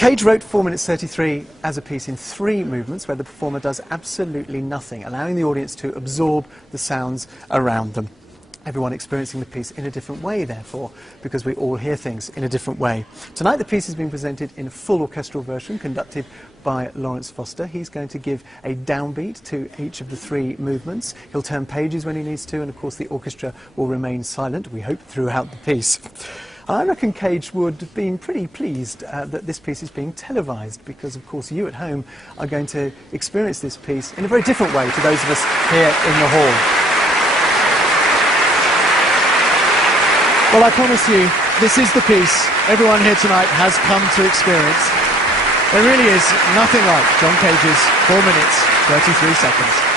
Cage wrote 4 minutes 33 as a piece in 3 movements where the performer does absolutely nothing, allowing the audience to absorb the sounds around them. Everyone experiencing the piece in a different way, therefore, because we all hear things in a different way. Tonight the piece is being presented in a full orchestral version conducted by Lawrence Foster. He's going to give a downbeat to each of the 3 movements. He'll turn pages when he needs to, and of course the orchestra will remain silent, we hope, throughout the piece. I reckon Cage would have been pretty pleased that this piece is being televised, because of course you at home are going to experience this piece in a very different way to those of us here in the hall. Well, I promise you, this is the piece everyone here tonight has come to experience. There really is nothing like John Cage's 4 minutes, 33 seconds.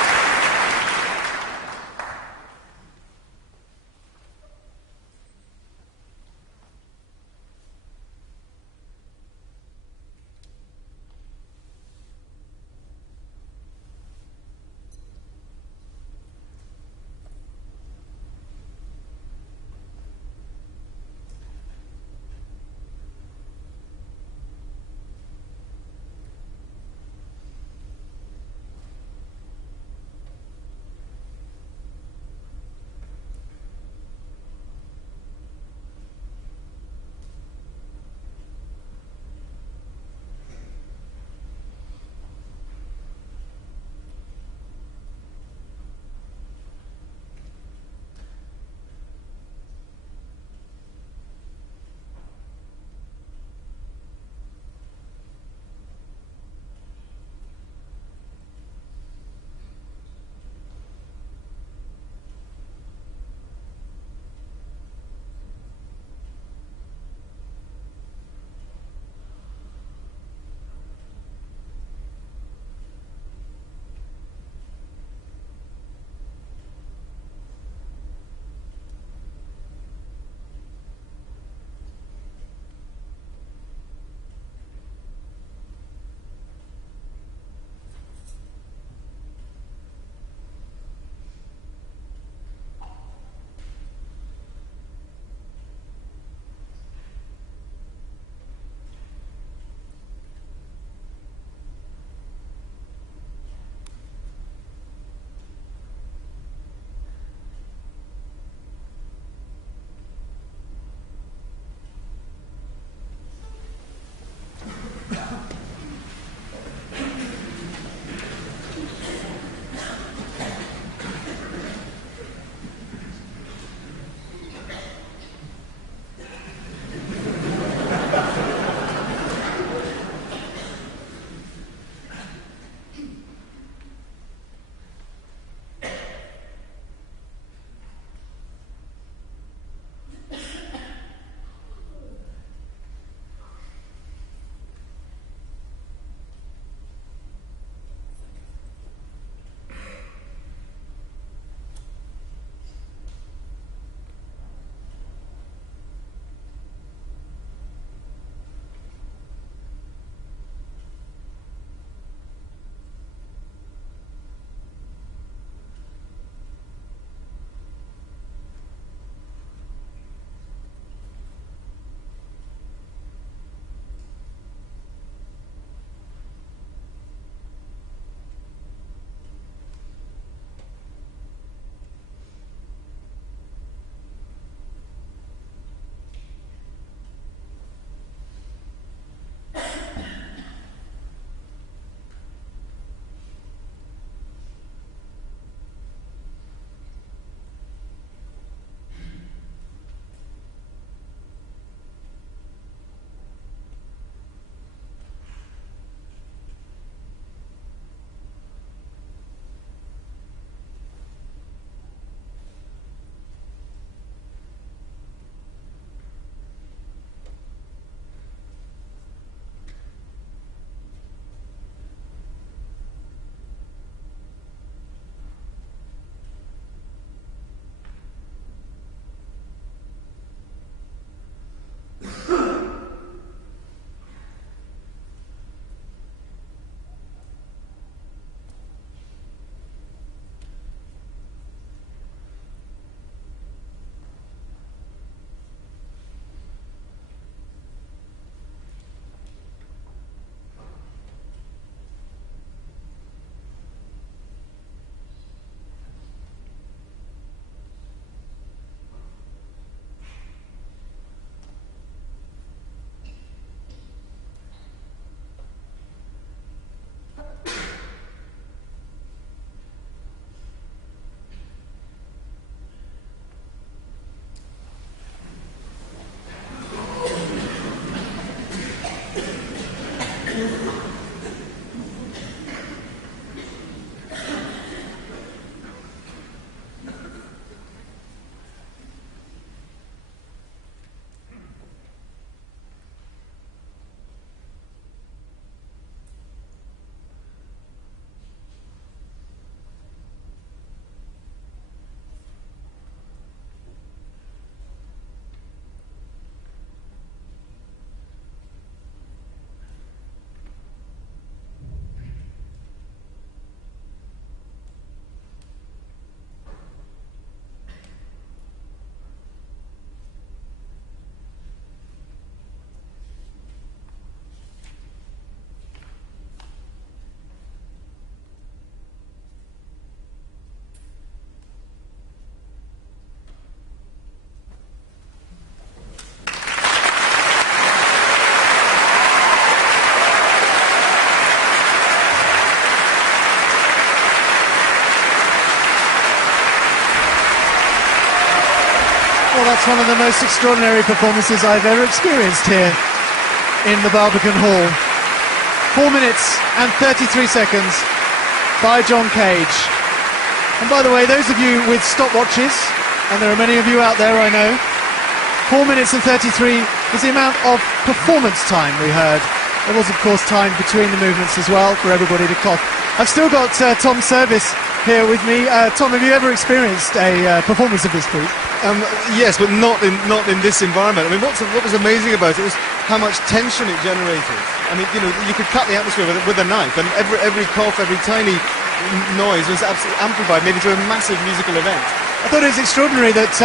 Well, that's one of the most extraordinary performances I've ever experienced here in the Barbican Hall. 4 minutes and 33 seconds by John Cage. And by the way, those of you with stopwatches, and there are many of you out there, I know, 4 minutes and 33 is the amount of performance time we heard. There was, of course, time between the movements as well for everybody to cough. I've still got Tom Service here with me. Tom, have you ever experienced a performance of this piece? Yes, but not in this environment. I mean, what was amazing about it was how much tension it generated. I mean, you could cut the atmosphere with a knife, and every cough, every tiny noise was absolutely amplified, made into a massive musical event. I thought it was extraordinary that,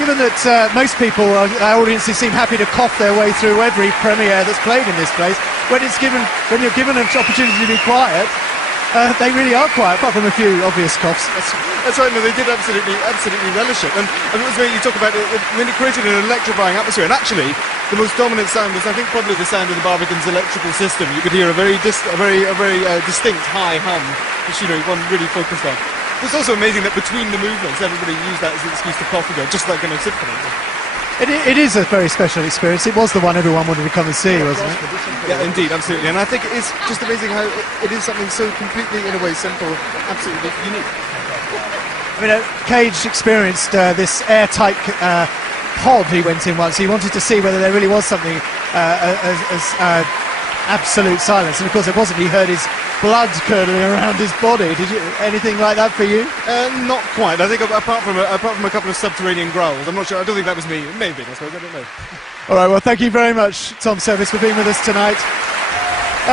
given that most people, our audiences seem happy to cough their way through every premiere that's played in this place, when you're given an opportunity to be quiet, they really are quiet, apart from a few obvious coughs. That's right. No, they did absolutely relish it. And it was where you talk about it, when it created an electrifying atmosphere. And actually, the most dominant sound was, I think, probably the sound of the Barbican's electrical system. You could hear a very distinct high hum, which one really focused on. It's also amazing that between the movements, everybody used that as an excuse to cough again, just like in a symphony. It is a very special experience. It was the one everyone wanted to come and see, wasn't it? Yeah, indeed, absolutely. And I think it's just amazing how it is something so completely, in a way, simple, absolutely unique. I mean, Cage experienced this airtight pod he went in once. He wanted to see whether there really was something as absolute silence. And of course, it wasn't. He heard his blood curdling around his body. Did you anything like that for you? Not quite. I think apart from a couple of subterranean growls. I'm not sure. I don't think that was me. Maybe. I suppose. I don't know. All right. Well, thank you very much, Tom Service, for being with us tonight.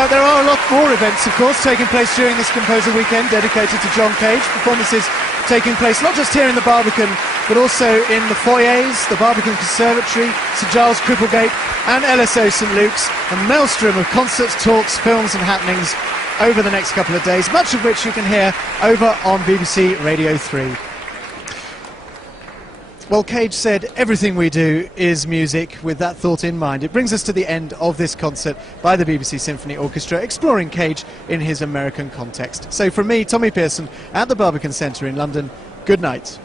There are a lot more events, of course, taking place during this Composer Weekend dedicated to John Cage. Performances taking place not just here in the Barbican, but also in the foyers, the Barbican Conservatory, St Giles Cripplegate and LSO St Luke's. A maelstrom of concerts, talks, films and happenings over the next couple of days, much of which you can hear over on BBC Radio 3. Well, Cage said everything we do is music. With that thought in mind, it brings us to the end of this concert by the BBC Symphony Orchestra, exploring Cage in his American context. So from me, Tommy Pearson, at the Barbican Centre in London, good night.